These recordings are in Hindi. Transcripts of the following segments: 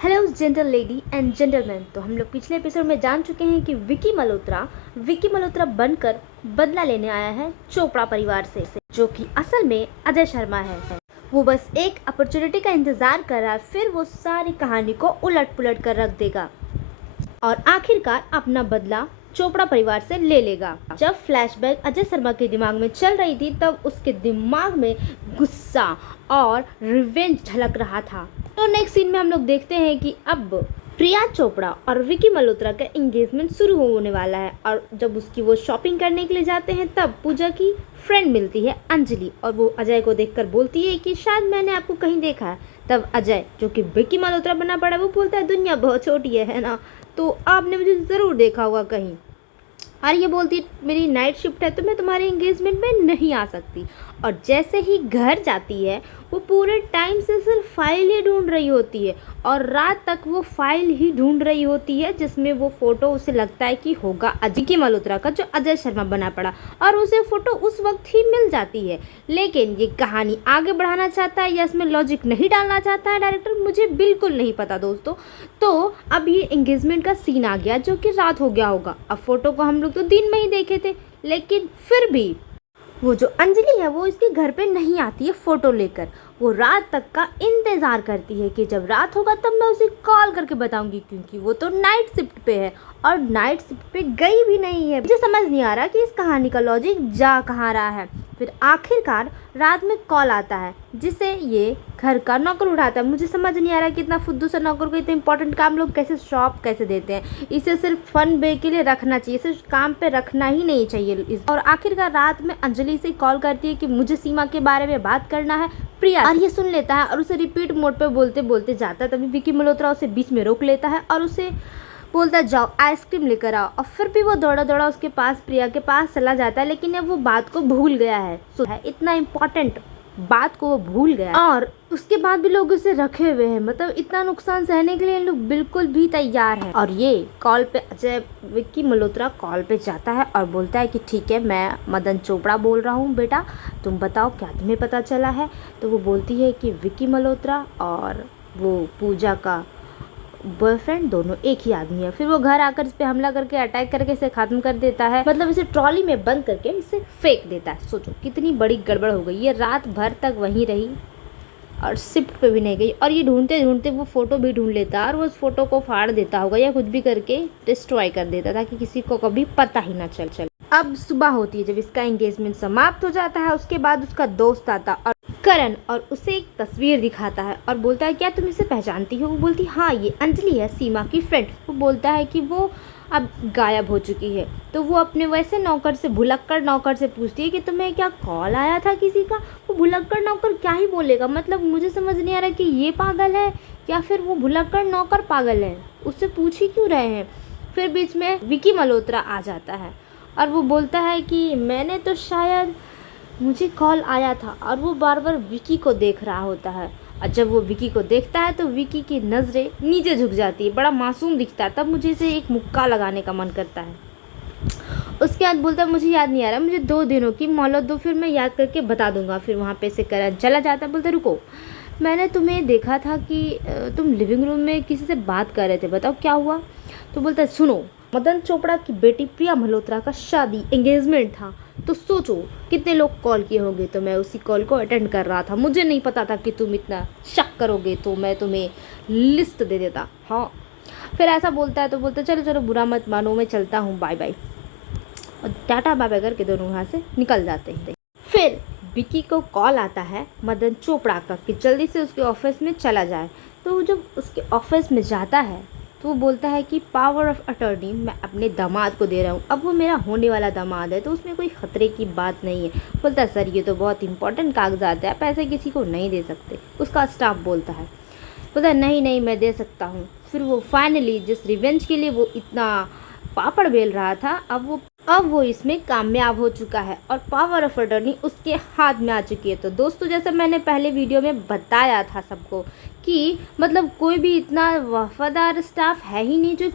Hello gentle lady and gentleman. तो हम लोग पिछले एपिसोड में जान चुके हैं कि विकी मल्होत्रा बनकर बदला लेने आया है चोपड़ा परिवार से, जो कि असल में अजय शर्मा है। वो बस एक अपॉर्चुनिटी का इंतजार कर रहा है, फिर वो सारी कहानी को उलट पुलट कर रख देगा और आखिरकार अपना बदला चोपड़ा परिवार से ले लेगा। जब फ्लैशबैक अजय शर्मा के दिमाग में चल रही थी, तब उसके दिमाग में गुस्सा और रिवेंज झलक रहा था। तो नेक्स्ट सीन में हम लोग देखते हैं कि अब प्रिया चोपड़ा और विकी मल्होत्रा का एंगेजमेंट शुरू होने वाला है। और जब उसकी वो शॉपिंग करने के लिए जाते हैं, तब पूजा की फ्रेंड मिलती है अंजलि, और वो अजय को देखकर बोलती है कि शायद मैंने आपको कहीं देखा है। तब अजय, जो कि विकी मल्होत्रा बना पड़ा, वो बोलता है दुनिया बहुत छोटी है ना, तो आपने मुझे ज़रूर देखा होगा कहीं। और ये बोलती मेरी नाइट शिफ्ट है तो मैं तुम्हारे एंगेजमेंट में नहीं आ सकती। और जैसे ही घर जाती है, वो पूरे टाइम से सिर्फ फाइल ही ढूंढ रही होती है, और रात तक वो फाइल ही ढूंढ रही होती है जिसमें वो फ़ोटो उसे लगता है कि होगा विकी मल्होत्रा का, जो अजय शर्मा बना पड़ा, और उसे फ़ोटो उस वक्त ही मिल जाती है। लेकिन ये कहानी आगे बढ़ाना चाहता है या इसमें लॉजिक नहीं डालना चाहता है डायरेक्टर, मुझे बिल्कुल नहीं पता दोस्तों। तो अब ये एंगेजमेंट का सीन आ गया, जो कि रात हो गया होगा। अब फ़ोटो को हम लोग तो दिन में ही देखे थे, लेकिन फिर भी वो जो अंजलि है वो इसके घर पे नहीं आती है फ़ोटो लेकर। वो रात तक का इंतज़ार करती है कि जब रात होगा तब मैं उसे कॉल करके बताऊंगी, क्योंकि वो तो नाइट शिफ्ट पे है और नाइट शिफ्ट पे गई भी नहीं है। मुझे समझ नहीं आ रहा कि इस कहानी का लॉजिक जा कहाँ रहा है। फिर आखिरकार रात में कॉल आता है, जिसे ये घर का नौकर उठाता है। मुझे समझ नहीं आ रहा कि इतना फुद्दू सा नौकर को इतने इंपॉर्टेंट काम लोग कैसे सौंप कैसे देते हैं। इसे सिर्फ फन वे के लिए रखना चाहिए, सिर्फ काम पे रखना ही नहीं चाहिए। और आखिरकार रात में अंजलि से कॉल करती है कि मुझे सीमा के बारे में बात करना है प्रिया, और ये सुन लेता है और उसे रिपीट मोड पे बोलते बोलते जाता है। तभी विकी मल्होत्रा उसे बीच में रोक लेता है और उसे बोलता है जाओ आइसक्रीम लेकर आओ। और फिर भी वो दौड़ा दौड़ा उसके पास, प्रिया के पास चला जाता है, लेकिन अब वो बात को भूल गया है। इतना इम्पोर्टेंट बात को वो भूल गया, और उसके बाद भी लोग उसे रखे हुए हैं। मतलब इतना नुकसान सहने के लिए लोग बिल्कुल भी तैयार हैं। और ये कॉल पे अजय विकी मल्होत्रा कॉल पे जाता है और बोलता है कि ठीक है, मैं मदन चोपड़ा बोल रहा हूँ बेटा, तुम बताओ क्या तुम्हें पता चला है। तो वो बोलती है कि विकी मल्होत्रा और वो पूजा का बॉयफ्रेंड दोनों एक ही आदमी है। फिर वो घर आकर इस पे हमला करके अटैक करके इसे खत्म कर देता है, मतलब इसे ट्रॉली में बंद करके इसे फेंक देता है। सोचो कितनी बड़ी गड़बड़ हो गई। ये रात भर तक वहीं रही और शिफ्ट पे भी नहीं गई, और ये ढूंढते ढूंढते वो फ़ोटो भी ढूंढ लेता और वो उस फोटो को फाड़ देता होगा या कुछ भी करके डिस्ट्रॉय कर देता, ताकि किसी को कभी पता ही ना चल। अब सुबह होती है जब इसका एंगेजमेंट समाप्त हो जाता है। उसके बाद उसका दोस्त आता और करण, और उसे एक तस्वीर दिखाता है और बोलता है क्या तुम इसे पहचानती हो। वो बोलती हाँ ये अंजलि है, सीमा की फ्रेंड। वो बोलता है कि वो अब गायब हो चुकी है। तो वो अपने वैसे नौकर से, भुलक्कड़ नौकर से पूछती है कि तुम्हें क्या कॉल आया था किसी का। वो भुलक्कड़ नौकर क्या ही बोलेगा, मतलब मुझे समझ नहीं आ रहा कि ये पागल है या फिर वो भुलक्कड़ नौकर पागल है, उससे पूछ ही क्यों रहे हैं। फिर बीच में विकी मल्होत्रा आ जाता है और वो बोलता है कि मैंने तो शायद, मुझे कॉल आया था। और वो बार बार विकी को देख रहा होता है, और जब वो विकी को देखता है तो विकी की नज़रें नीचे झुक जाती है, बड़ा मासूम दिखता है। तब मुझे इसे एक मुक्का लगाने का मन करता है। उसके बाद बोलता है मुझे याद नहीं आ रहा, मुझे 2 दिनों की मोहलत दो, फिर मैं याद करके बता दूंगा। फिर वहाँ पे से करण चला जाता है। बोलता रुको, मैंने तुम्हें देखा था कि तुम लिविंग रूम में किसी से बात कर रहे थे, बताओ क्या हुआ। तो बोलता है सुनो, मदन चोपड़ा की बेटी प्रिया मल्होत्रा का शादी एंगेजमेंट था, तो सोचो कितने लोग कॉल किए होंगे। तो मैं उसी कॉल को अटेंड कर रहा था, मुझे नहीं पता था कि तुम इतना शक करोगे, तो मैं तुम्हें लिस्ट दे देता। हाँ, फिर ऐसा बोलता है तो बोलता चलो चलो बुरा मत मानो, मैं चलता हूँ, बाय बाय। और टाटा बाय बाय करके दोनों वहाँ से निकल जाते हैं। फिर विकी को कॉल आता है मदन चोपड़ा का कि जल्दी से उसके ऑफिस में चला जाए। तो वो जब उसके ऑफिस में जाता है तो वो बोलता है कि पावर ऑफ अटॉर्नी मैं अपने दामाद को दे रहा हूँ। अब वो मेरा होने वाला दामाद है, तो उसमें कोई ख़तरे की बात नहीं है। बोलता है सर ये तो बहुत इंपॉर्टेंट कागजात है, आप ऐसे किसी को नहीं दे सकते। उसका स्टाफ बोलता है नहीं नहीं मैं दे सकता हूँ। फिर वो फाइनली जिस रिवेंज के लिए वो इतना पापड़ बेल रहा था, अब वो इसमें कामयाब हो चुका है और पावर ऑफ अटॉर्नी उसके हाथ में आ चुकी है। तो दोस्तों, जैसा मैंने पहले वीडियो में बताया था सबको कि मतलब कोई भी इतना वफादार स्टाफ है ही नहीं जो एक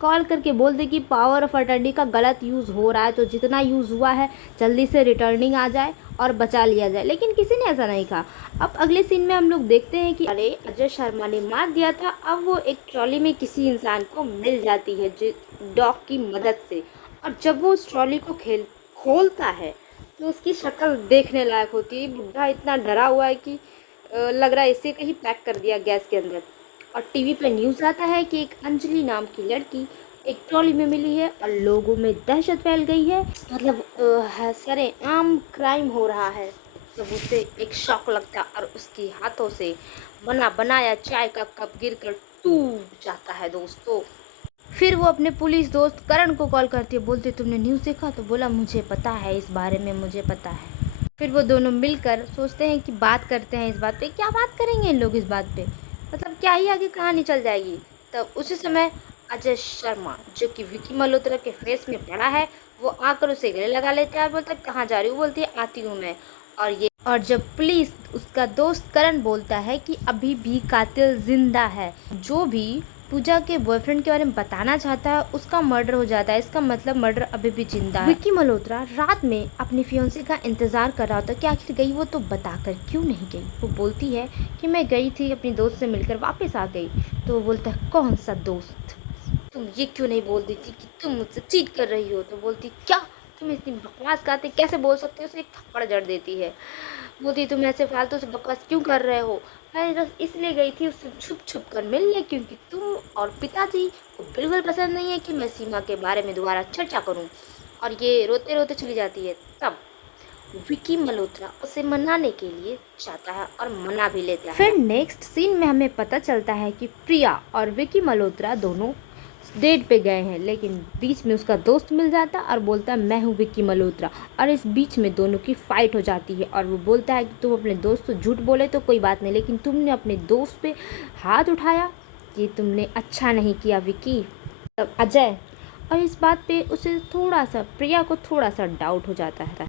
कॉल करके बोल दे कि पावर ऑफ अटॉर्नी का गलत यूज़ हो रहा है, तो जितना यूज़ हुआ है जल्दी से रिटर्निंग आ जाए और बचा लिया जाए, लेकिन किसी ने ऐसा नहीं कहा। अब अगले सीन में हम लोग देखते हैं कि अरे अजय शर्मा ने मार दिया था, अब वो एक ट्रॉली में किसी इंसान को मिल जाती है जो डॉग की मदद से, और जब वो उस ट्रॉली को खोलता है तो उसकी शक्ल देखने लायक होती है। बुढ़ा इतना डरा हुआ है कि लग रहा है इसे कहीं पैक कर दिया गैस के अंदर। और टीवी पे न्यूज़ आता है कि एक अंजलि नाम की लड़की एक ट्रॉली में मिली है और लोगों में दहशत फैल गई है, मतलब सरेआम क्राइम हो रहा है। तो उसे एक शॉक लगता और उसके हाथों से बना बनाया चाय का कप गिरकर टूट जाता है दोस्तों। फिर वो अपने पुलिस दोस्त करण को कॉल करती है, बोलते तुमने न्यूज़ देखा? तो बोला मुझे पता है, इस बारे में मुझे पता है। फिर वो दोनों मिलकर सोचते हैं कि बात करते हैं इस बात पे। क्या बात करेंगे इन लोग इस बात पे, मतलब क्या ही आगे कहानी चल जाएगी। तब उसी समय अजय शर्मा जो कि विकी मल्होत्रा के फेस में पड़ा है, वो आकर उसे गले लगा लेता है और बोलता है कहाँ जा रही हूँ? बोलती है आती हूँ मैं। और जब पुलिस उसका दोस्त करण बोलता है कि अभी भी कातिल जिंदा है, जो भी पूजा के बॉयफ्रेंड के बारे में बताना चाहता है उसका मर्डर हो जाता है, इसका मतलब मर्डर अभी भी जिंदा है। विकी मल्होत्रा रात में अपनी फियांसे का इंतजार कर रहा होता है कि आखिर गई वो तो बताकर क्यों नहीं गई। वो बोलती है कि मैं गई थी अपनी दोस्त से मिलकर वापस आ गई। तो वो बोलता है कौन सा दोस्त, तुम ये क्यों नहीं बोल देती कि तुम मुझसे चीट कर रही हो? तो बोलती क्या तुम इतनी बकवास करते कैसे बोल सकते हो? उसे एक थप्पड़ जड़ देती है। बोलती तुम ऐसे फालतू से बकवास क्यों कर रहे हो? मैं बस इसलिए गई थी उससे छुप छुप कर मिलने, क्योंकि तुम और पिताजी को बिल्कुल पसंद नहीं है कि मैं सीमा के बारे में दोबारा चर्चा करूं। और ये रोते रोते चली जाती है। तब विकी मल्होत्रा उसे मनाने के लिए चाहता है और मना भी लेता है। फिर नेक्स्ट सीन में हमें पता चलता है कि प्रिया और विकी मल्होत्रा दोनों डेट पे गए हैं, लेकिन बीच में उसका दोस्त मिल जाता और बोलता है मैं हूँ विक्की मल्होत्रा। और इस बीच में दोनों की फाइट हो जाती है और वो बोलता है कि तुम अपने दोस्त को झूठ बोले तो कोई बात नहीं, लेकिन तुमने अपने दोस्त पे हाथ उठाया, ये तुमने अच्छा नहीं किया विक्की। तब अजय, और इस बात पे उसे थोड़ा सा प्रिया को थोड़ा सा डाउट हो जाता है।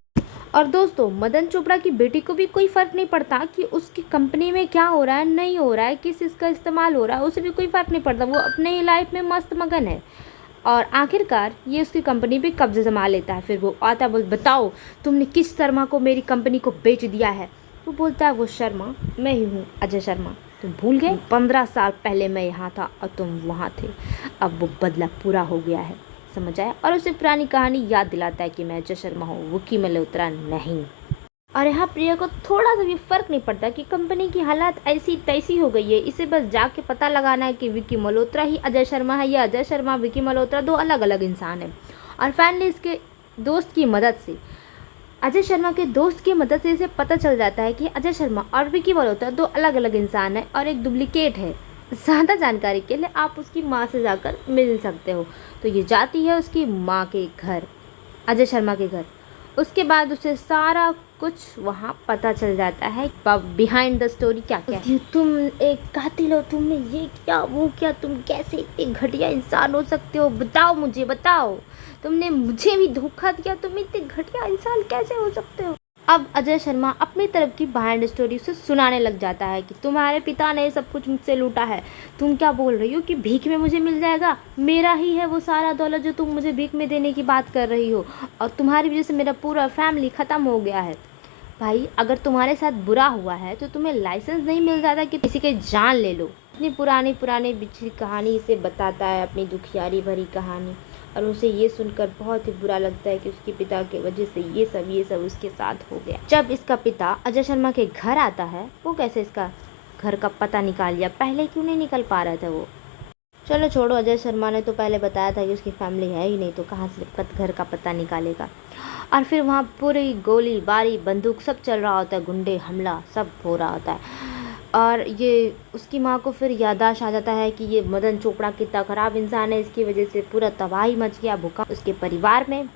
और दोस्तों मदन चोपड़ा की बेटी को भी कोई फ़र्क नहीं पड़ता कि उसकी कंपनी में क्या हो रहा है नहीं हो रहा है, किस चीज़ का इस्तेमाल हो रहा है, उसे भी कोई फ़र्क नहीं पड़ता। वो अपने ही लाइफ में मस्त मगन है और आखिरकार ये उसकी कंपनी पे कब्जे जमा लेता है। फिर वो आता बोल बताओ तुमने किस शर्मा को मेरी कंपनी को बेच दिया है? तो बोलता है वो शर्मा मैं ही हूँ, अजय शर्मा। तुम भूल गए 15 साल पहले मैं यहाँ था और तुम वहाँ थे, अब वो बदला पूरा हो गया है, समझ आया? और उसे पुरानी कहानी याद दिलाता है कि मैं अजय शर्मा हूँ, विक्की मल्होत्रा नहीं। और यहाँ प्रिया को थोड़ा सा भी फर्क नहीं पड़ता कि कंपनी की हालात ऐसी तैसी हो गई है, इसे बस जाके पता लगाना है कि विक्की मल्होत्रा ही अजय शर्मा है या अजय शर्मा विक्की मल्होत्रा दो अलग अलग इंसान हैं। और फाइनली इसके दोस्त की मदद से, अजय शर्मा के दोस्त की मदद से इसे पता चल जाता है कि अजय शर्मा और विक्की मल्होत्रा दो अलग अलग इंसान हैं और एक डुप्लीकेट है। ज़्यादा जानकारी के लिए आप उसकी माँ से जाकर मिल सकते हो। तो ये जाती है उसकी माँ के घर, अजय शर्मा के घर। उसके बाद उसे सारा कुछ वहाँ पता चल जाता है, बिहाइंड द स्टोरी क्या क्या है। तुम एक कातिल हो, तुमने ये क्या वो क्या, तुम कैसे इतने घटिया इंसान हो सकते हो? बताओ मुझे बताओ, तुमने मुझे भी धोखा दिया, तुम इतने घटिया इंसान कैसे हो सकते हो? अब अजय शर्मा अपनी तरफ की बिहाइंड स्टोरी उसे सुनाने लग जाता है कि तुम्हारे पिता ने सब कुछ मुझसे लूटा है, तुम क्या बोल रही हो कि भीख में मुझे मिल जाएगा? मेरा ही है वो सारा दौलत जो तुम मुझे भीख में देने की बात कर रही हो, और तुम्हारी वजह से मेरा पूरा फैमिली ख़त्म हो गया है। भाई अगर तुम्हारे साथ बुरा हुआ है तो तुम्हें लाइसेंस नहीं मिल जाता कि किसी की जान ले लो। इतनी पुरानी पुरानी बिछड़ी कहानी इसे बताता है, अपनी दुखियारी भरी कहानी। और उसे ये सुनकर बहुत ही बुरा लगता है कि उसके पिता की वजह से ये सब उसके साथ हो गया। जब इसका पिता अजय शर्मा के घर आता है, वो कैसे इसका घर का पता निकाल लिया, पहले क्यों नहीं निकल पा रहे थे वो? चलो छोड़ो, अजय शर्मा ने तो पहले बताया था कि उसकी फैमिली है ही नहीं, तो कहाँ से घर का पता निकालेगा? और फिर वहाँ पूरी गोली बारी बंदूक सब चल रहा होता है, गुंडे हमला सब हो रहा होता है। और ये उसकी माँ को फिर याददाश्त आ जाता है कि ये मदन चोपड़ा कितना ख़राब इंसान है, इसकी वजह से पूरा तबाही मच गया, भूकंप उसके परिवार में।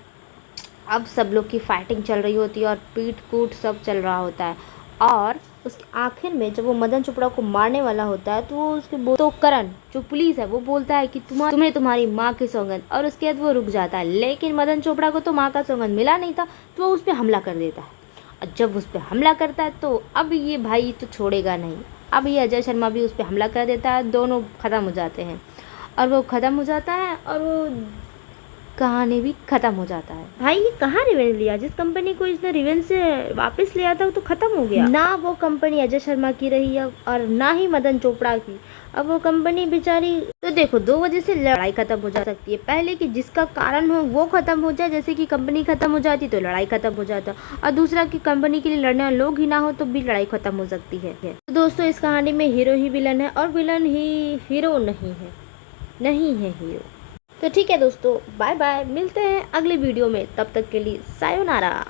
अब सब लोग की फाइटिंग चल रही होती है और पीट कूट सब चल रहा होता है। और उसके आखिर में जब वो मदन चोपड़ा को मारने वाला होता है तो वो उसके तो करण जो पुलिस है वो बोलता है कि तुम्हें तुम्हारी माँ की सौगंध, और उसके बाद वो रुक जाता है। लेकिन मदन चोपड़ा को तो माँ का सौगंध मिला नहीं था, तो वो उस पर हमला कर देता है। और जब उस पर हमला करता है तो अब ये भाई तो छोड़ेगा नहीं, अब ये अजय शर्मा भी उस पर हमला कर देता है, दोनों ख़त्म हो जाते हैं। और वो ख़त्म हो जाता है और वो कहानी भी खत्म हो जाता है। भाई ये कहाँ रिवेंज लिया, जिस कंपनी को इसने रिवेंज से वापस लिया था वो तो खत्म हो गया। ना वो कंपनी अजय शर्मा की रही अब, और ना ही मदन चोपड़ा की। अब वो कंपनी बेचारी, तो देखो 2 वजह से लड़ाई खत्म हो जा सकती है। पहले कि जिसका कारण हो वो खत्म हो जाए, जैसे कि कंपनी खत्म हो जाती तो लड़ाई खत्म हो जाता, और दूसरा कि कंपनी के लिए लड़ने वाले लोग ही ना हो तो भी लड़ाई खत्म हो सकती है। तो दोस्तों इस कहानी में हीरो ही विलन है और विलन ही हीरो नहीं है हीरो। तो ठीक है दोस्तों, बाय बाय, मिलते हैं अगले वीडियो में, तब तक के लिए सायोनारा।